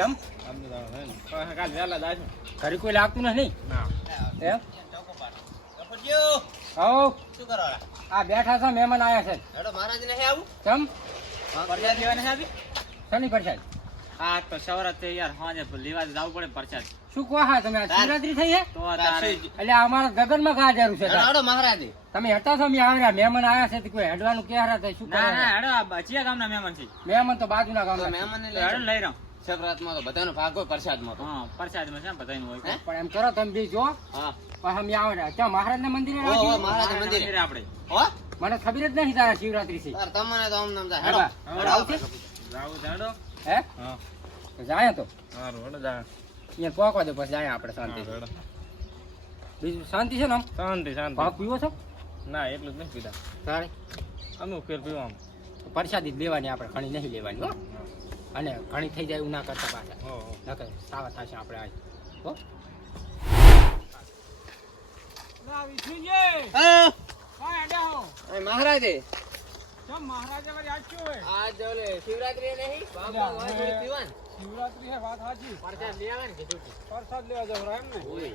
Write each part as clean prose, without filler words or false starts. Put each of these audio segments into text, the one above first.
કેમ કાલ વહેલા જાશું. ઘરે કોઈ લાગતું નથી ના એમ આવો શું કરો આ બેઠા છે મહેમાન આવ્યા છે હેડો મહારાજ નહીં આવું કેમ પરસાદ લેવા નથી આવી? શની પરસાદ હા તો સવારે યાર સાંજે લેવા જવું પડે પરસાદ. શું કહો હા તમે આ શિવરાત્રી થઈ છે તો તારે એટલે અમારા ગગનમાં ઘા જરૂર છે તાર. હેડો મહારાજ તમે હતા છો મેં આવ્યા મહેમાન આવ્યા છે તો કોઈ હેડવાનું ક્યાં હતા શું ના ના કરે હેડો આ બચિયા ગામના મહેમાન છે. મહેમાન તો બાજુના ગામના છે. મહેમાન તો હેડો લઈ રહ્યો. સબરાતમાં તો બધાનો ભાગ હોય પ્રસાદમાં તો હા પ્રસાદમાં છે બધાનું હોય. હે? પણ એમ કરો તમે બી જો હા પણ અમે આવ્યા ત્યાં મહારાજના મંદિરે ઓ રાખ્યું? મહારાજ મંદિરે મંદિરે આપણે હો મને ખબર જ નથી તારા શિવરાત્રી છે તાર તમને તો આમ નામ થાય હેડો હેડો. હેડો આવશે જાવું હેડો. હે હા તો જાય તો સારું હેડો જા. અહીંયા પોકવા દે પછી જાય આપણે શાંતિ હેડો. બીજું શાંતિ છે ને આમ શાંતિ શાંતિ. ભાગ પીવો છો ના એટલું જ નહીં પીતા. તારે અમુક ફેર પીવા. તો પરસાદી જ લેવાની આપણે ઘણી નહીં લેવાની હો અને ઘણી થઈ જાય એવું ના કરતા પાછા નકર સાવા થશે આપણે આજ હો મહારાજે મહારાજા વાળી આજ શું હોય આજ ઓલે શિવરાત્રી નહીં બાબા હોય થોડી પીવાન શિવરાત્રી હે વાત સાચી પ્રસાદ લઈ આવે ને કીધું પ્રસાદ લેવા જવરા એમ ને ઓય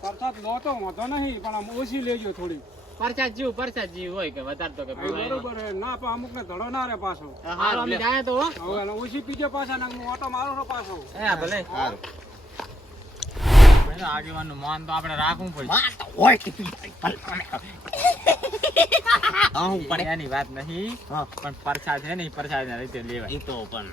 પ્રસાદ લો તો વાંધો નહીં પણ આમ ઓછી લેજો થોડી પરસાદ જેવું હોય કે વધારે તો કે પીવાય. બરોબર હે ના પણ અમુક ને ધડો ના રે પાછો હારું અમે જાય તો હો. હવે એને ઓછી પીજો પાછા ને હું ઓટો મારો છો પાછો હે ભલે. આગેવાનનું માન તો આપણે રાખવું પડે. હું પડે એની વાત નહીં પણ પ્રસાદ છે ને ઈ પ્રસાદના રીતે લેવાય. ઈ તો પણ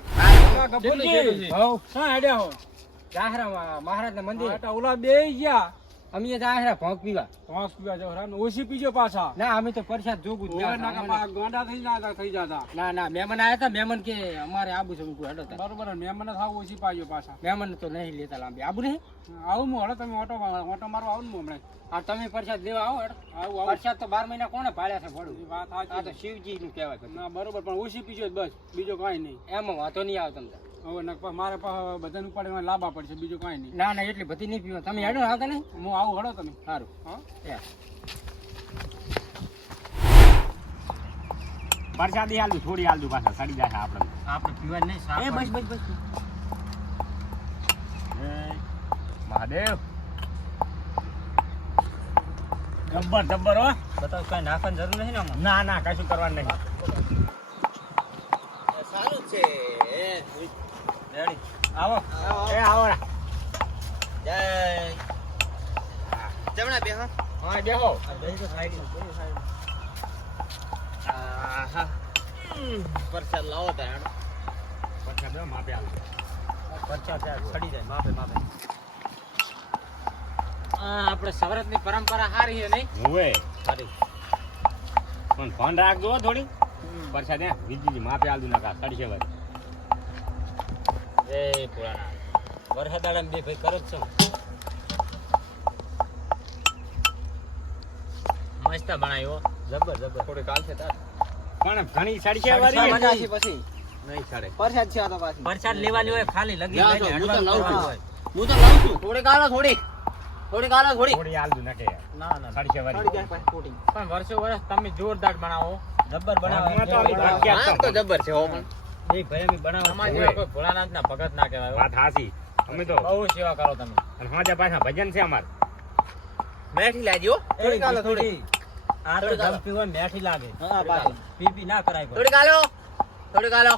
મહારાજ ના મંદિર ઓલા બે ગયા અમે જાહેરા ભોંક પીવા ઓછી પીજો પાછા ના અમે તો પ્રસાદ જોગું ગોંડા થઈ જતા ના મહેમાન આવ્યા હતા મહેમાન કે અમારે આબુ છે હેડો બરોબર મહેમાન થાવ ઓછી પાજો પાછા મહેમાન તો નહીં લેતા લાંબી આબુ નહીં આવું હું હેડો તમે ઓટો મારો આવું ને હમણાં હા તમે પ્રસાદ લેવા આવો હેડો આવું પ્રસાદ તો 12 મહિના કોને પાડ્યા છે ભડું વાત આ તો શિવજી નું કહેવાય ના બરોબર પણ ઓછી પીજો બસ બીજો કઈ નહીં એમાં વાંધો નહીં આવે તમને હવે મારે બધાને ઉપાડે લાવવા પડશે બીજું કઈ નહીં ના ના એટલી બધી નહીં પીવા તમે હેડો આવતા નહીં હું આવું હેડો તમે સારું હા પ્રસાદી આલુ થોડી આલુ પાછા સડી જાય આપણે પીવા નહીં એ બસ મહાદેવ જબ્બર હો. બતાવ કઈ નાખવાની જરૂર નથી ને આમાં ના ના કશું કરવાનું નહીં. સારું છે રેડી આવો એ આવો રા. જય જમણા બે હા હા બેહો. આહા પ્રસાદ લાવો તાર હેડો પ્રસાદ હો, માપે આલુ. પરચા સડી જાય માપે આપણે સવરતની પરંપરા સારી છે નહીં? હુએ સારી. પણ ફોન રાખજો હો થોડી. પ્રસાદ હે વિજીજી માપે આલુ નકા સડશે વળી. એ પુરાણા વરસાદાડા બે ભાઈ કરો જ છો મસ્ત બનાવ્યો. જબર થોડી કાલ છે તાર પણ ઘણી સડશે વળી. પછી નહીં સડે. પ્રસાદ છે આ તો પાછી પરસાદ લેવાની હોય ખાલી લગી જા લઈને છો, હું તો હેડવાનું લાવું છું. હોય. હું તો લાવું છું થોડી કાલો થોડી થોડી આલુ નકે ના ના સડશે વળી. પણ વર્ષો વર્ષ તમે જોરદાર બનાવો જબર બનાવો અમે તો આવી પ્રખ્યાત હા તો જબર છે હો પણ એ ભાઈ અમે બનાવો અમારે હોય. કોઈ ભોળાનાથના ભગત ના કહેવાય. વાત હાસી. અમે તો બહુ સેવા કરો તમે અને હાજા પાછા ભજન છે અમાર. મેઠી લાજો થોડી કાલો થોડી આ તો થોડી દમ પીવા મેઠી લાગે હા પાછી પી ના કરાય કોઈ. થોડી કાલો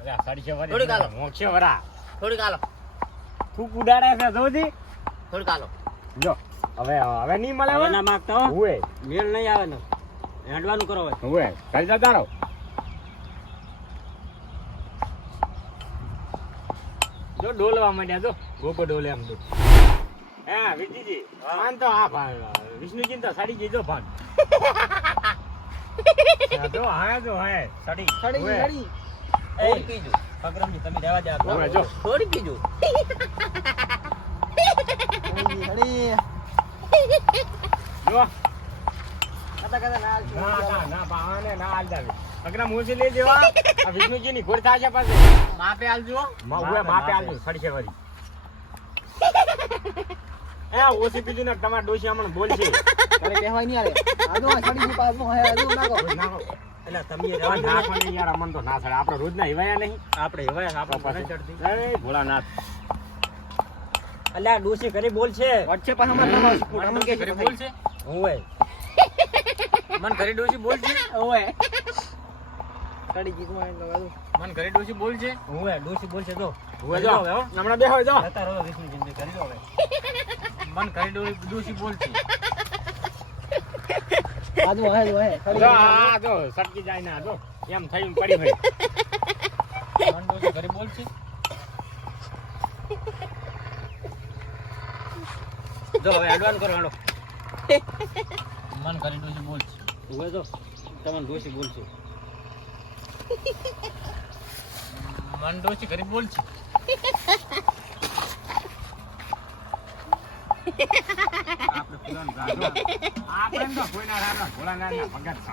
અરે આ સડશે વળી. થોડી કાલો. મોક્ષે વરા. થોડી કાલો થૂક ઉડાડે છે જોજી. થોડી કાલો જો હવે નહીં મળે હવે હવે. ના માગતા હો હુએ મેળ નહીં આવે ને હેડવાનું કરો હોય હુએ કરી જતા રહો. જો ડોલવા માંડ્યા જો ગોગો ડોલે એમ તો. હા વિજીજી આન તો આ વિષ્ણુજી તો સડી ગઈ જો ભાન. જો હા સડી હુએ. થોડી પીજો પગરમજી તમે રહેવા દે આ હુએ જો થોડી પીજો જો કતા ના પાવાને ના હાલ જાવે. અગરા મોસી લઈ દેવા આ વિષ્ણુજી ની ઘોર થાય છે પાસે. માપે આલજો માપે આલજો સડશે વળી. એ ઓછી પીધું ને તમારા ડોશી હમણાં બોલશે. તારે કહેવાય નહીં આલે આજો સડી ગઈ પાછો હે આજો નાખો નાખો. એટલે તમે પણ નાખવાની યાર અમન તો ના થાય આપણે રોજ ના હિવાયા નહીં આપણે હવે આપણે પાસે. ચડતી અરે ભોળાનાથ અલ્યા ડોસી ઘરે બોલ છે વચ્ચે પણ અમાર તમારો સપોર્ટ અમને કે ઘરે બોલ છે ઓય મન ઘરે ડોસી બોલ છે ઓય કડી જીતવા એટલે વાળું મન ઘરે ડોસી બોલ છે ઓય ડોસી બોલ છે તો હુએ જો હમણાં બેહો જો જતા રહો વિષ્ણુ જિંદગી કરી દો હવે મન ઘરે ડોસી બોલ છે આજુ હે જો આ જો સટકી જાય ના જો એમ થઈને પડી હોય મન ડોસી ઘરે બોલ છે જો હવે એડવાન્સ કરો હાલો મન ઘરે ડોસી બોલ છે ઓય જો તમને ડોસી બોલ છે મન ડોસી ઘરે બોલ છે આપણે પેલાને રાજો આપણે તો કોઈના રાજા ભોળાનાથના ભગત છો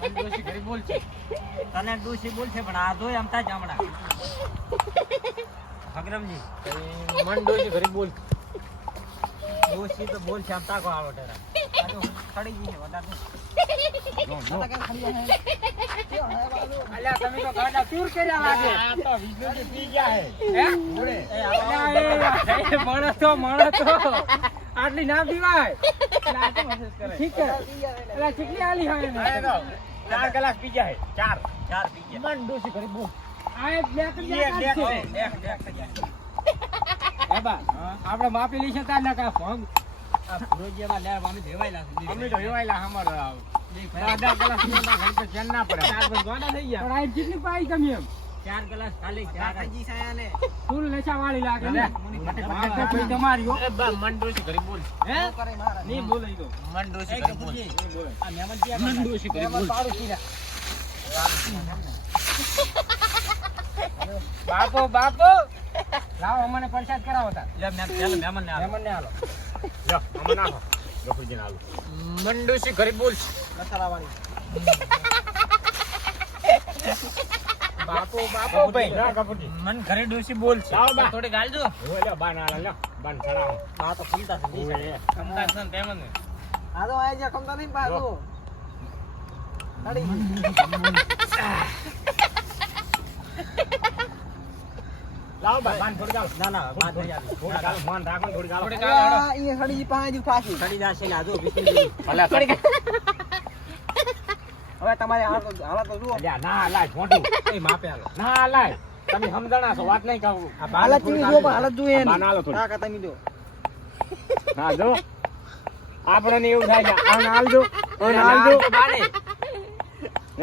મન ડોસી ઘરે બોલ છે તને ડોસી બોલ છે પણ આ જોઈ અમતા જ હમણાં હગરમજી મન ડોસી ઘરે બોલ ડોસી તો બોલ છે અમતા કો આવો ટેરા આ તો ખડી ગઈ છે વધારે અલ્યા તમે તો ગાડા ટૂર કર્યા લાગે આ તો વિષ્ણુજી પી ગયા હે હે મોડે એ માણસ તો આટલી ના પીવાય ઠીક છે અલ્યા કેટલી આલી હોય ને 4 કલાક પી ગયા હે 4 પી ગયા મન ડોસી કરી બોલ આ એક બે બાબા આપણે માપી લઈ છે તાર ના કા ફોન આ રોજિયામાં લેવા અમે દેવાયલા છે અમે તો હેવાયલા અમારો આધા કલાક સુધા ઘર તો ચેન ના પડે 4 બસ ગોડા થઈ ગયા પણ આ જેટલી પાઈ કમી એમ 4 કલાક ખાલી 4 જી સાયાને ફૂલ નશા વાળી લાગે ને ભાઈ તમારી હો એ બા મન ડોસી કરી બોલ હે કરે મારા નહીં બોલાઈ દો મન ડોસી કરી બોલ નહીં બોલે આ મહેમાન ક્યાં મન ડોસી કરી બોલ પાડું કીધા બાપો લાવો અમને પ્રસાદ કરાવો તા લે મેમ ચાલો મહેમાન ને આલો લો અમને નાખો ગોપુજી ના આલો મંડોસી ઘરે બોલ મસાલા વાળી બાપો ભાઈ ના ગોપુજી મન ઘરે ડોસી બોલ છે લાવો બા. થોડી ગાલ જો ઓય લે બા ના લે બાન ચડાવો આ તો ખમતા છે ઓય ખમતા છે ને તેમ ને આ તો આય જા કમતા નહીં પાછું કડી લાવો બા બાન થોડી ગાલો ના વાત થઈ જાય થોડી ગાલો મોન રાખો થોડી ગાલો થોડી ગાલો આ ઈ સડી પાંચ પાછી ખડી દાશે ને આજો વિષ્ણુજી ભલે હવે તમારે હાલત તો જુઓ અલ્યા ના લાય મોટું એ માપે આલો ના લાય તમે સમજણા છો વાત નહીં કહું આ હાલત ચીવી જુઓ પણ હાલત જોઈએ બાન આલો થોડી કાકા તમે જો હા જો આપણને એવું થાય કે આને આલજો આને આલજો બાને હે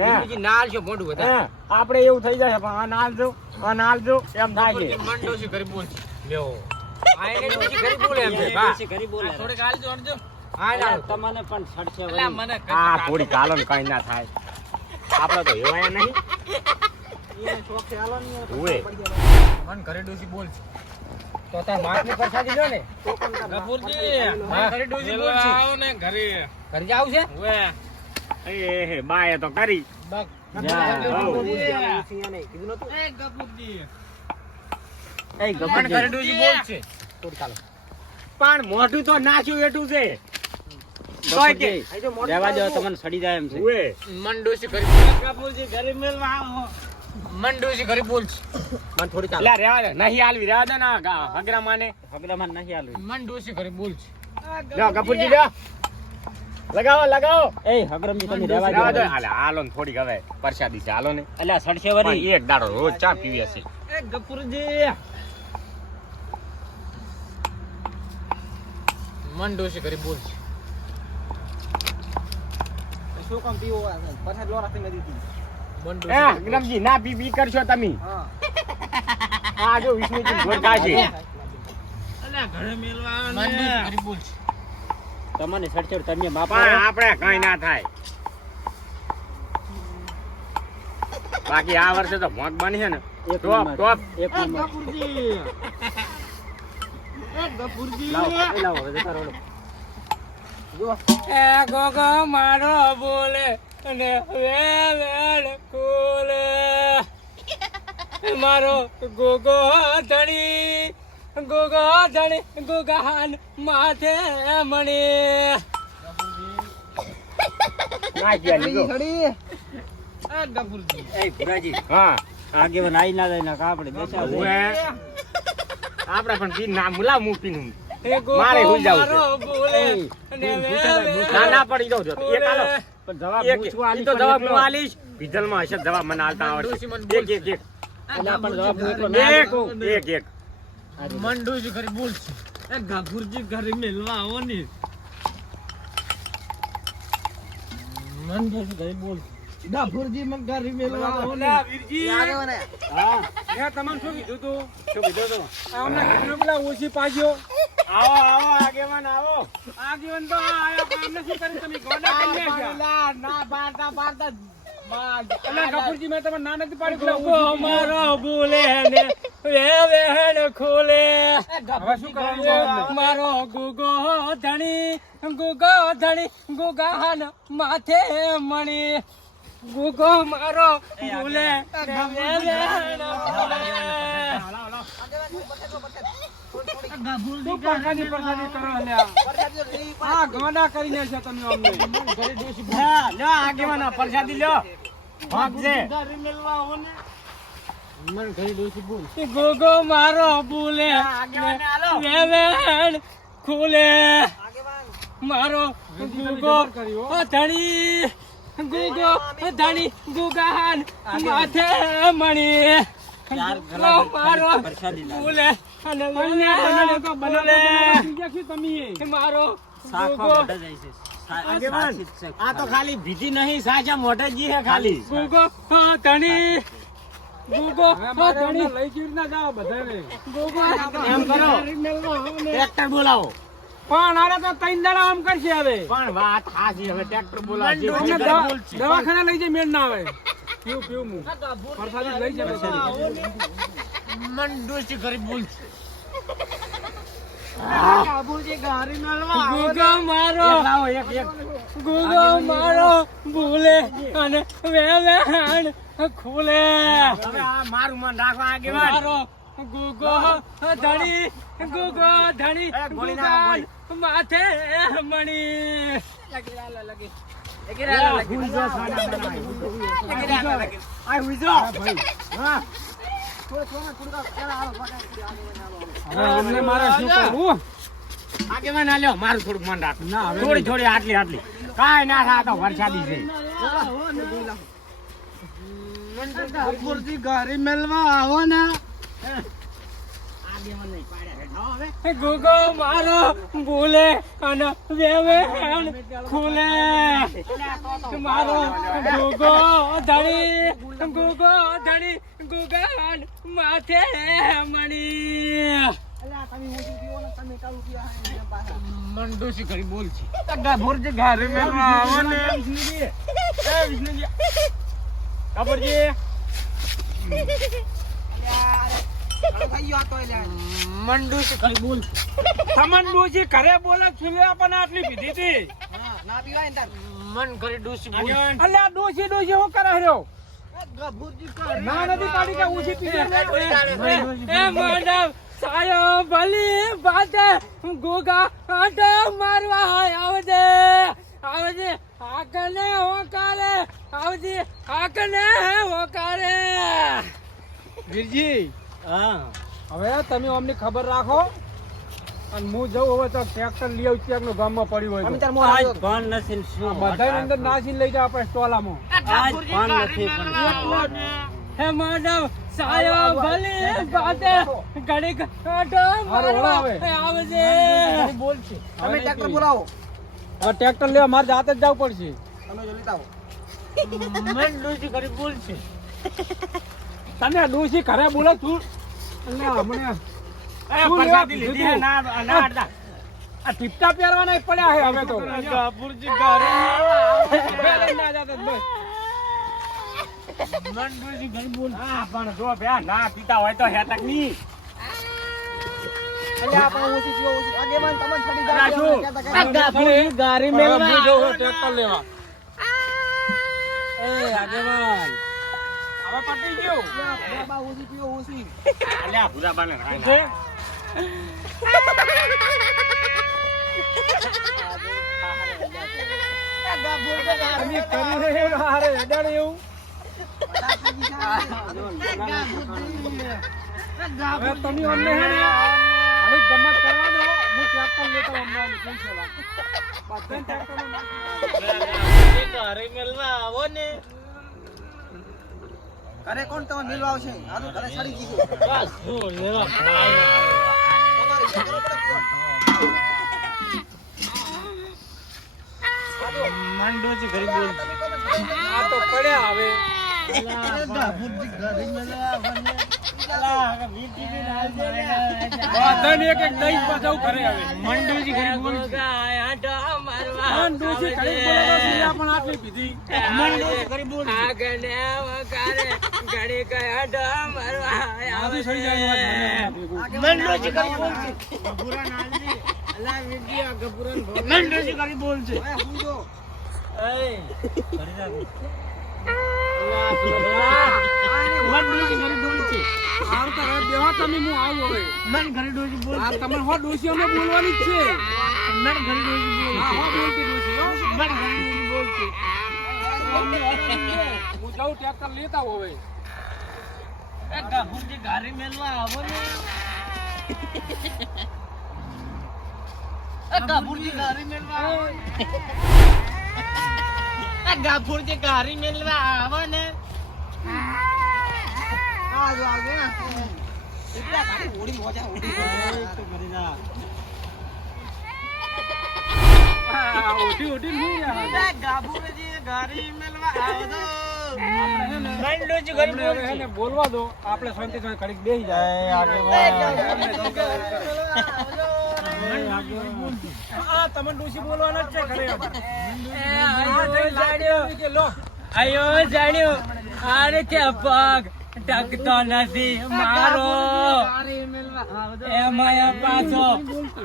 વિષ્ણુજી નાલ છે મોઢું હે બધા આપણે એવું થઈ જાય પણ આને આલજો આને આલજો એમ થાય છે મંડોસી ઘરે બોલ છે લ્યો આ એને ડોસી ઘરે બોલે એમ છે બા ઘરે બોલે થોડી ગાલ જો અર્જો હા ના તમને પણ છડશે અલા મને આ થોડી કાલો ને કઈ ના થાય આપણે તો એવાય નહીં ઈ શોખ છે હાલો ની ઓય મન ઘરે ડોસી બોલ છે તો તાર માથની પરસાદી લો ને ગફુરજી મન ઘરે ડોસી બોલ છે આવો ને ઘરે ઘરે જાવ છે ઓએ એ બાએ તો કરી બક કીધું નતું એ ગફુરજી એ મન ઘરે ડોસી બોલ છે થોડી ચાલો પણ મોઢું તો નાખ્યું એટલું છે રહેવા દો તમને સડી જાય એમ છે ઓય મન ડોસી ઘરે ગફુરજી ઘરે મેલવા આવો મન ડોસી ઘરે બોલ છે મન થોડી ચાલો લે રેવા દે નહીં આલવી રેવા દે ના હગરા માને હગરામાં નહીં આલવી મન ડોસી ઘરે બોલ છે લે કપૂરજી લે લગાવો એ હગરમજી તમે રેવા દે હાલે હાલો ને થોડીક હવે પ્રસાદી છે હાલો ને અલ્યા સડશે પણ એક દાડો રોજ ચા પીવી હશે એ ગફુરજી મન ડોસી ઘરે બોલ છે શું કામ પીવો પરસાદ લો રાખી નથી દીધી મન હે વિક્રમજી ના પી કરશો તમે હા આ જો વિષ્ણુજી ગોરકા છે અલ્યા ઘરે મેલવા મન ડોસી ઘરે બોલ છે તમને સડશે તમે માફ પણ આપણે કઈ ના થાય બાકી આ વર્ષે તો મોત બની છે ને ટોપ ટોપ એક ગફુરજી એ ગફુરજી લાવો હવે જતા રહો જો એ ગોગો મારો બોલે અને વેલ કોલે મારો ગોગો ધણી ગોગા ધણી ગોગાન માથે મણી ના ગયા લીધો. છડી આ ગફુરજી એ ભુરાજી હા આગેવાન આઈ ના જાય ના આપણે બેસા છે. હવે આપણે પણ પી ના મુલા મૂકીનું એ ગોગો મારે હુઈ જાવું છે. મારો બોલે અને ના ના પડી દો જો એક આલો પણ જવાબ એક પૂછવા ઈ તો જવાબ હું આલીશ ભીજલમાં હશે જવાબ મને આલતા આવડે એક એક એક એટલે આપણે જવાબ હું એટલો ના એક આપું. એક એક મંડુજી કરી બોલ છે એ ગફુરજી ઘરે મેલવા આવો ને મંડુજી ઘરે બોલ ગફુરજી મગ ઘરે મેલવા આવો ને વીરજી આગેવાન હા મેં તમને શું કીધું તું શું કીધું તું? અમને કીધું પેલા ઓછી પાછો આવો આવો આગેવાન આવો આગેવાન તો આયા પણ અમને શું કર્યું તમે ગોડા કરી નાખ્યા ના પાડતા પાડતા અલા ગફુરજી મેં તમને ના નથી પાડી પેલા મારો બોલે ને વેવેણ ખોલે હવે શું કરવાનું મારો ગુગો ધણી ગુગાન માથે મણી ગુગો મારો બોલે વેવેણ ખોલે શું પ્રકારની પ્રસાદી કરો લ્યા આ ગોડા કરીને છે તમે અમને લ્યો આગેવાન પ્રસાદી લ્યો ભાગજે મન ઘરે ડોસી બોલ. ગોગો મારો બોલે વેવેણ ખોલે મારો ગુગો ધણી ગુગાન માથે મણી મારો બોલે અને મારો શાખમાં મોઢે જાય છે. આગેવાન સાચી જ છે. આ તો ખાલી ભીજી નહીં સાચા મોઢે જી હે ખાલી ગુગો ધણી ગુગો ધણી લઈ કેવી ના જાવ બધાને ગુગો એમ કરો ટ્રેક્ટર બોલાવો પણ આને તો ત્રણ દાડા આમ કરશે હવે પણ વાત હાજી હવે ટ્રેક્ટર બોલાવો અમને દવાખાને લઈ જાય મેળ ના આવે પીવું હું પ્રસાદી લઈ જાય મન દોસ્તી કરી બોલ ગફુરજી ઘરે મેલવા ગુગો મારો લાવો એક એક ગુગો મારો ભૂલે અને વેવેણ ખુલે હવે આ મારું મન રાખવા આગેવાન મારો ગુગો ધણી એ ગોળી ના ગુગાન માથે મણી આ હુઈજો હા અમને મારે શું કરવું આગેવાન આલ્યો મારું થોડુંક મન રાખ ના, હવે થોડી થોડી આટલી કાઈ ના થાય તો વરસાદી છે ગફુરજી ઘરે મેલવા આવો ને આગેવાન નહીં પાડ્યા હવે ગુગો મારો ભૂલે અને વેવેણ ખુલે મારો ગુગો ધણી ગુગાન માથે મણી મંડોસી કરી બોલ છે ગફુરજી ઘરે મેલવા આવો ને વિષ્ણુજી ગફુરજી મંડોસી કરી બોલ તમન ડોસી ઘરે બોલે છુલે આપણને આટલી પીધી હતી ના પીવાય ને તાર મન કરી ડોસી બોલ આગેવાન. અલ્યા ડોસી હું કરે રહ્યો ગફુરજી ઘરે ના નથી પાડી કે ઓછી પીધી એ માનવ સાયો ભલી બાતે ગોગા આટો મારવા આવજે આકને હોકારે વીરજી હા હવે તમે અમને ખબર રાખો અને હું જઉં હવે તો ટ્રેક્ટર લઈ આવું ક્યાંક ગામમાં પડ્યું હોય અમે તો. તાર મોં આજ આવ્યો. ભાન નથી ને શું બધાને અંદર નાસીને લઈ જાવ આપણે સ્ટોલામાં આજ ભાન નથી પણ હે માનવ સાયો ભલી બાતે ઘડીક આટો મારવા આવજે બોલ છે તમે ટ્રેક્ટર બોલાવો હવે ટ્રેક્ટર લેવા મારે જાતે જ જવું પડશે તમે જો લેતા આવો મન ડોસી કરી બોલ છે. તને ડોસી ઘરે બોલે તું અલ્યા હમણે પ્રસાદી લીધી હે ના ના અડધા આ ટીપટા પહેરવાના પડ્યા છે હવે તો ગફુરજી ઘરે પહેરે ના જાતે બસ મન ડોસી કરી બોલ. હા પણ જો ભ્યા ના પીતા હોય તો હેતક ની અલ્યા આપણે ઓછી પીવો ઓછી આગેવાન તમને છડી અલા, શું? ગફુરજી ઘરે મેલવા હવે હું જઉં ટ્રેક્ટર લેવા એ આગેવાન હવે પટી ગયું બા ઓછી પીવો ઓછી અલ્યા ભૂરા બાને છે? અમે કરી રહ્યો હારે હેડાડે એવું હવે તમે અમને હે ને હવે ગમત કરવા દો હું ટ્રેક્ટર લેતો અમને પૂછો બધા ટ્રેક્ટર ઘરે મેલવા આવો ને ઘરે કોણ તમે મિલવા આવશે આ તો ઘરે સડી ગઈ છે બસ હું લેવા તમારે ઈચ્છા કરો પડે કોણ મંડો છે ઘરે બોલ આ તો પડ્યા હવે ગાભુરજી ઘરે મેલવા આવને અલા વીટી બી ના દે બધાને એક એક દઈ પાછા કરે હવે મંડોજી ઘરે બોલ ડોસી ઘરે બોલાવો છે પણ આટલી પીધી મંડોજી ઘરે બોલ આધી સડી જાય મંડોજી ઘરે બોલ છે ગબુરા નાલજી અલા વીટી ગબુરન બોલ મંડોજી ઘરે બોલ છે ઓય હું જો એ ઘરે જા મંડોજી ઘરે બોલ છે આવ તો હવે બેહો તમે હું આવું હવે મન ઘરે ડોજી બોલ આ તમારે હો ડોસી અમે બોલવાની જ છે મન ઘરે ડોજી બોલ હા હો બોલતી ડોસી હો મન ઘરે ડોજી બોલ છે હું જાઉં ટ્રેક્ટર લેતા આવું હવે એ ગાભુરજી ઘરે મેલવા આવો ને એ ગાભુરજી ઘરે મેલવા આવો એ ગાભુરજી ઘરે મેલવા આવો ને આજો આજો એટલા ગાડી ઓડી મોજા ઓડી તો ઘરે જા આ ઉઠી ઉઠી નહીં રહ્યા એ ગાભુરજી ઘરે મેલવા આવો તો મંડોજી ઘરે બોલ હવે છે એને બોલવા દો આપણે શાંતિ થી ઘડીક બેસી જાય આ તમે ડોસી બોલવાના જ છે ઘરે કે લો આયો જાણ્યો અરે કે પગ ટકતો નથી મારો ઘરે મેલવા આવો તો એમાં પાછો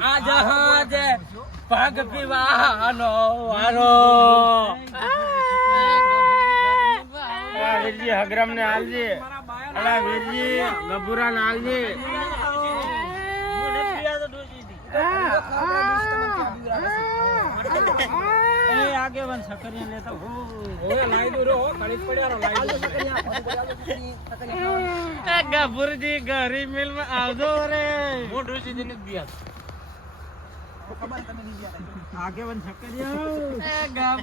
આ જહાજ પગ પીવાનો વારો વીરજી હગરમ ને આલજે અલા વીરજી ગબુરા ને આલજે એ આગે વન સકરિયા લેતા હો હવે લાઈ દો રો ઘડીક પડ્યા રો લાઈ દો એ ગબુરજી ઘરે મેલવા આવજો રે મોઢું સીધી નથી દિયા આગે વન સકરિયા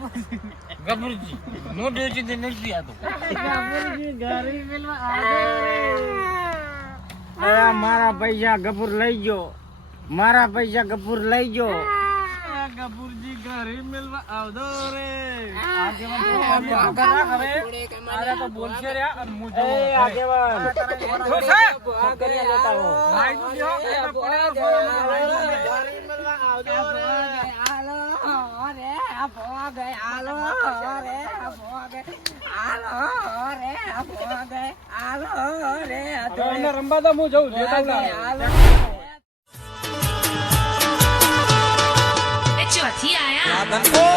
એ ગબુરજી મોઢું સીધી નથી દિયા તો ગબુરજી ઘરે મેલવા આવજો રે મારા પૈસા ગપુર લઈ ગયો મારા પૈસા ગપુર લઈ ગયો ગબુરજી ઘરે મેલવા આવજો રે અરે તો બોલશે રે અને હું એ આગેવાન રંબા તો હું જઉં ચોથી આયા